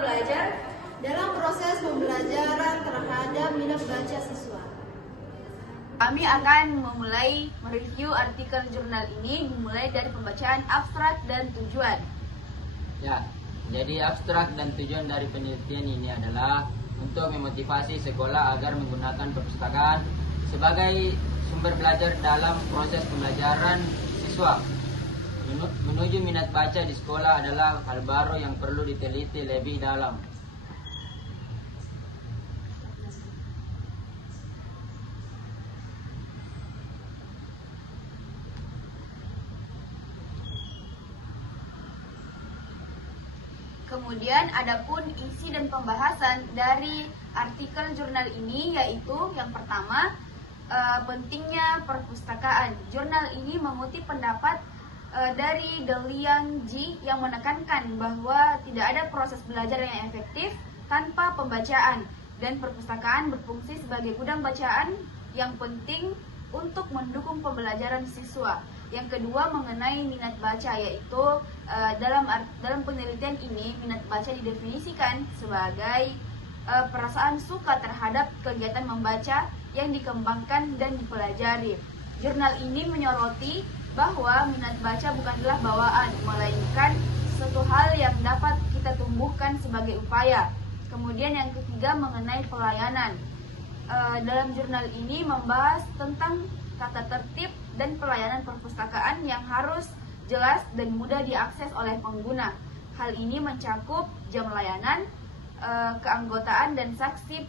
belajar dalam proses pembelajaran terhadap minat baca siswa. Kami akan memulai mereview artikel jurnal ini dimulai dari pembacaan abstrak dan tujuan. Ya, jadi abstrak dan tujuan dari penelitian ini adalah untuk memotivasi sekolah agar menggunakan perpustakaan sebagai sumber belajar dalam proses pembelajaran siswa. Menuju minat baca di sekolah adalah hal baru yang perlu diteliti lebih dalam. Kemudian adapun isi dan pembahasan dari artikel jurnal ini yaitu yang pertama, pentingnya perpustakaan. Jurnal ini mengutip pendapat dari Deliang Ji yang menekankan bahwa tidak ada proses belajar yang efektif tanpa pembacaan dan perpustakaan berfungsi sebagai gudang bacaan yang penting untuk mendukung pembelajaran siswa. Yang kedua mengenai minat baca, yaitu dalam penelitian ini minat baca didefinisikan sebagai perasaan suka terhadap kegiatan membaca yang dikembangkan dan dipelajari. Jurnal ini menyoroti bahwa minat baca bukanlah bawaan, melainkan suatu hal yang dapat kita tumbuhkan sebagai upaya. Kemudian yang ketiga mengenai pelayanan. Dalam jurnal ini membahas tentang tata tertib dan pelayanan perpustakaan yang harus jelas dan mudah diakses oleh pengguna. Hal ini mencakup jam layanan, keanggotaan dan saksi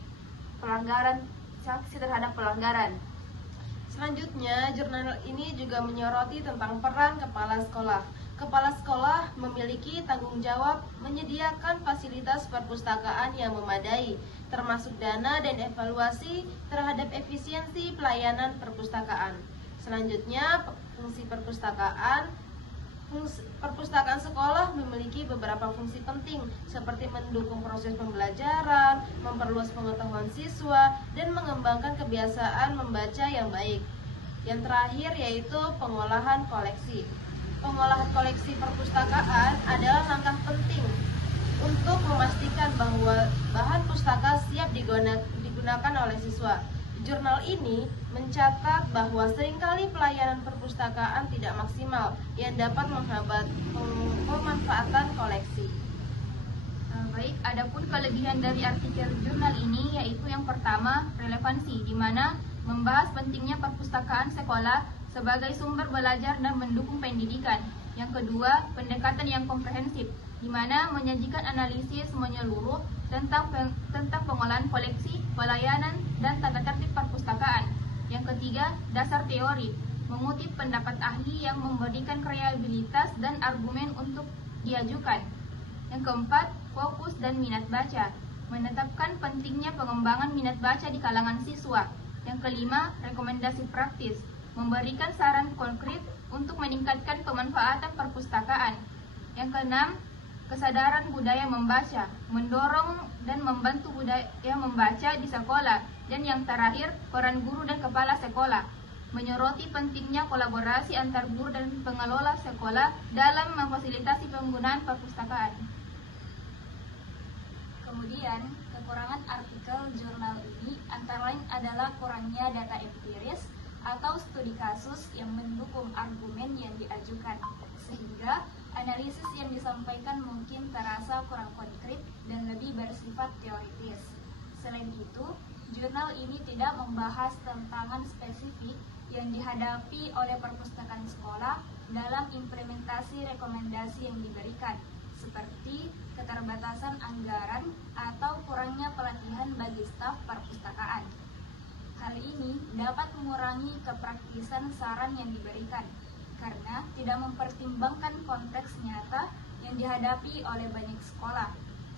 terhadap pelanggaran. Selanjutnya, jurnal ini juga menyoroti tentang peran kepala sekolah. Kepala sekolah memiliki tanggung jawab menyediakan fasilitas perpustakaan yang memadai, termasuk dana dan evaluasi terhadap efisiensi pelayanan perpustakaan. Selanjutnya, fungsi perpustakaan. Perpustakaan sekolah memiliki beberapa fungsi penting seperti mendukung proses pembelajaran, memperluas pengetahuan siswa, dan mengembangkan kebiasaan membaca yang baik. Yang terakhir yaitu pengolahan koleksi. Pengolahan koleksi perpustakaan adalah langkah penting untuk memastikan bahwa bahan pustaka siap digunakan oleh siswa. Jurnal ini mencatat bahwa seringkali pelayanan perpustakaan tidak maksimal yang dapat menghambat pemanfaatan koleksi. Baik, adapun kelebihan dari artikel jurnal ini yaitu yang pertama, relevansi, di mana membahas pentingnya perpustakaan sekolah sebagai sumber belajar dan mendukung pendidikan. Yang kedua, pendekatan yang komprehensif, di mana menyajikan analisis menyeluruh tentang pengolahan koleksi, pelayanan, dan tata tertib perpustakaan. Yang ketiga, dasar teori, mengutip pendapat ahli yang memberikan reliabilitas dan argumen untuk diajukan. Yang keempat, fokus dan minat baca, menetapkan pentingnya pengembangan minat baca di kalangan siswa. Yang kelima, rekomendasi praktis, memberikan saran konkret untuk meningkatkan pemanfaatan perpustakaan. Yang keenam, kesadaran budaya membaca, mendorong dan membantu budaya membaca di sekolah. Dan yang terakhir, peran guru dan kepala sekolah, menyoroti pentingnya kolaborasi antar guru dan pengelola sekolah dalam memfasilitasi penggunaan perpustakaan. Kemudian, kekurangan artikel jurnal ini antara lain adalah kurangnya data empiris atau studi kasus yang mendukung argumen yang diajukan, sehingga analisis yang disampaikan mungkin terasa kurang konkret dan lebih bersifat teoritis. Selain itu, jurnal ini tidak membahas tantangan spesifik yang dihadapi oleh perpustakaan sekolah dalam implementasi rekomendasi yang diberikan, seperti keterbatasan anggaran atau kurangnya pelatihan bagi staf perpustakaan. Hal ini dapat mengurangi kepraktisan saran yang diberikan, karena tidak mempertimbangkan konteks nyata yang dihadapi oleh banyak sekolah.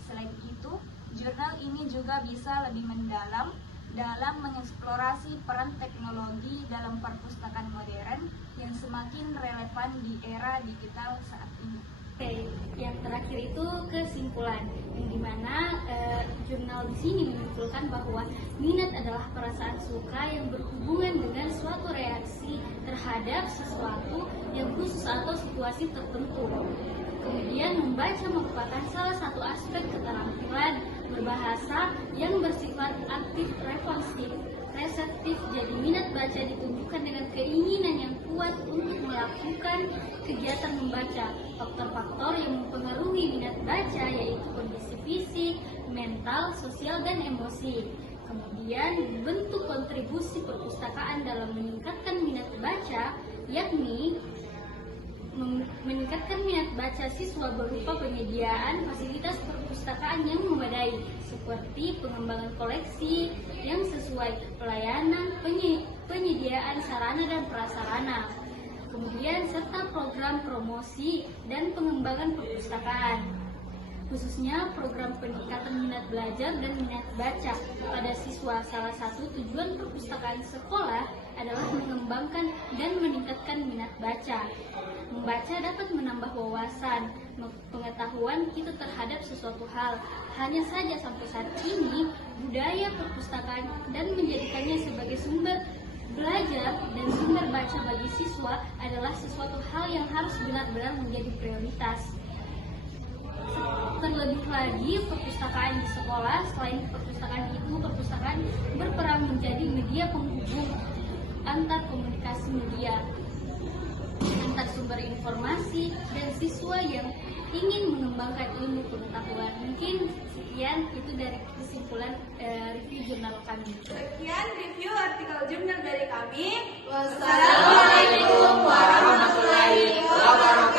Selain itu, jurnal ini juga bisa lebih mendalam dalam mengeksplorasi peran teknologi dalam perpustakaan modern yang semakin relevan di era digital saat ini. Oke, yang terakhir itu kesimpulan, yang dimana jurnal di sini menyimpulkan bahwa minat adalah perasaan suka yang berhubungan dengan suatu reaksi terhadap sesuatu yang khusus atau situasi tertentu. Kemudian membaca merupakan salah satu aspek keterampilan responsif, reseptif. Jadi minat baca ditunjukkan dengan keinginan yang kuat untuk melakukan kegiatan membaca. Faktor-faktor yang mempengaruhi minat baca yaitu kondisi fisik, mental, sosial, dan emosi. Kemudian bentuk kontribusi perpustakaan dalam meningkatkan minat baca yakni meningkatkan minat baca siswa berupa penyediaan fasilitas perpustakaan yang memadai seperti pengembangan koleksi yang sesuai, pelayanan, penyediaan sarana dan prasarana, kemudian serta program promosi dan pengembangan perpustakaan, khususnya program peningkatan minat belajar dan minat baca pada siswa. Salah satu tujuan perpustakaan sekolah adalah mengembangkan dan meningkatkan minat baca. Membaca dapat menambah wawasan, pengetahuan kita terhadap sesuatu hal. Hanya saja sampai saat ini, budaya perpustakaan dan menjadikannya sebagai sumber belajar dan sumber baca bagi siswa adalah sesuatu hal yang harus benar-benar menjadi prioritas. Terlebih lagi, perpustakaan di sekolah, selain perpustakaan itu, perpustakaan berperan menjadi media penghubung antar komunikasi media, antar sumber informasi dan siswa yang ingin mengembangkan ilmu pengetahuan. Mungkin sekian itu dari kesimpulan review jurnal kami. Sekian review artikel jurnal dari kami. Wassalamualaikum warahmatullahi wabarakatuh.